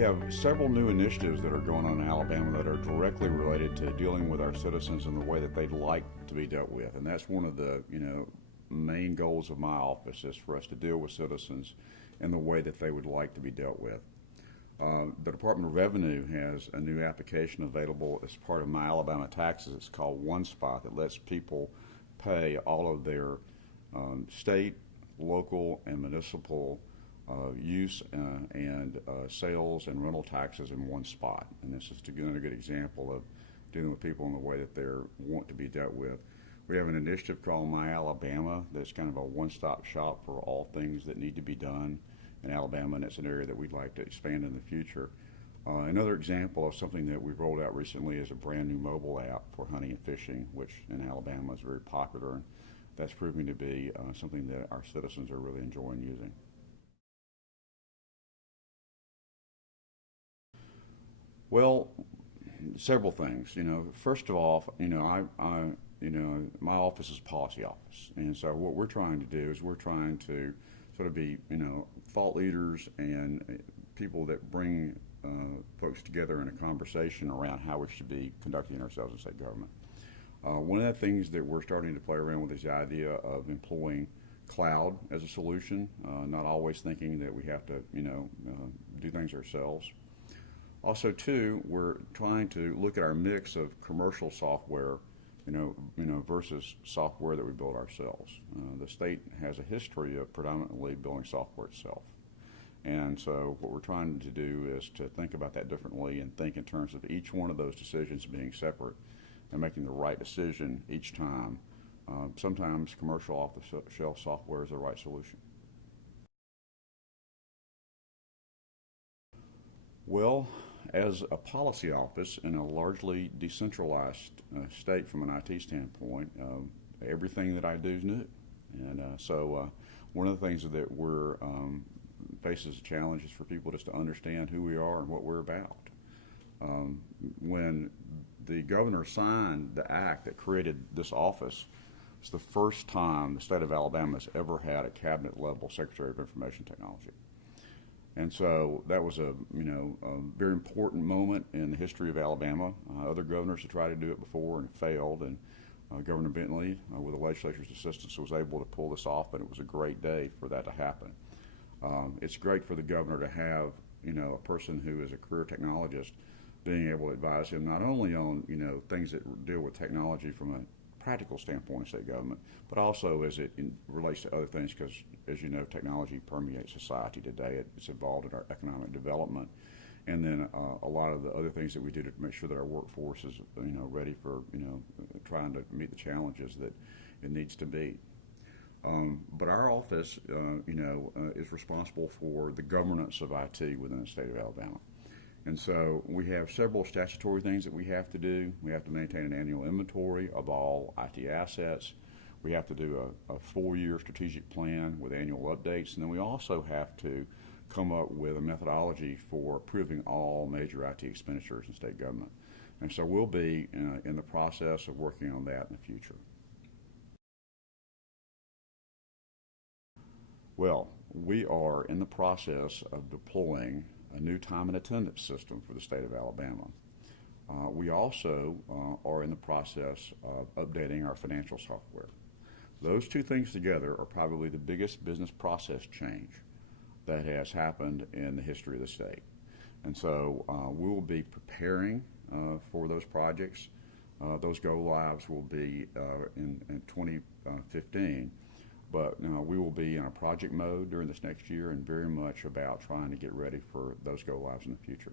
have several new initiatives that are going on in Alabama that are directly related to dealing with our citizens in the way that they'd like to be dealt with. And that's one of the, main goals of my office is for us to deal with citizens in the way that they would like to be dealt with. The Department of Revenue has a new application available as part of My Alabama Taxes. It's called One Spot, that lets people pay all of their state, local, and municipal use and sales and rental taxes in one spot. And this is another good example of dealing with people in the way that they want to be dealt with. We have an initiative called My Alabama that's kind of a one-stop shop for all things that need to be done in Alabama, and it's an area that we'd like to expand in the future. Another example of something that we've rolled out recently is a brand new mobile app for hunting and fishing, which in Alabama is very popular, and that's proving to be something that our citizens are really enjoying using. Well, several things. First of all, my office is a policy office, and so what we're trying to do is we're trying to sort of be, thought leaders and people that bring folks together in a conversation around how we should be conducting ourselves in state government. One of the things that we're starting to play around with is the idea of employing cloud as a solution, not always thinking that we have to, do things ourselves. Also, too, we're trying to look at our mix of commercial software, versus software that we build ourselves. The state has a history of predominantly building software itself. And so what we're trying to do is to think about that differently and think in terms of each one of those decisions being separate and making the right decision each time. Sometimes commercial off-the-shelf software is the right solution. Well, as a policy office in a largely decentralized state from an IT standpoint, everything that I do is new. And so one of the things that we're faces a challenge is for people just to understand who we are and what we're about. When the governor signed the act that created this office, it's the first time the state of Alabama has ever had a cabinet level Secretary of Information Technology. And so that was a very important moment in the history of Alabama. Other governors have tried to do it before and failed, and Governor Bentley, with the legislature's assistance, was able to pull this off, and it was a great day for that to happen. It's great for the governor to have a person who is a career technologist being able to advise him not only on things that deal with technology from a practical standpoint in state government, but also as it relates to other things, because as you know, technology permeates society today. It's involved in our economic development, and then a lot of the other things that we do to make sure that our workforce is ready for trying to meet the challenges that it needs to meet. But our office is responsible for the governance of IT within the state of Alabama. And so we have several statutory things that we have to do. We have to maintain an annual inventory of all IT assets. We have to do a 4-year strategic plan with annual updates. And then we also have to come up with a methodology for approving all major IT expenditures in state government. And so we'll be in the process of working on that in the future. Well, we are in the process of deploying a new time and attendance system for the state of Alabama. We also are in the process of updating our financial software. Those two things together are probably the biggest business process change that has happened in the history of the state. And so we will be preparing for those projects. Those go-lives will be in 2015. But we will be in a project mode during this next year and very much about trying to get ready for those go-lives in the future.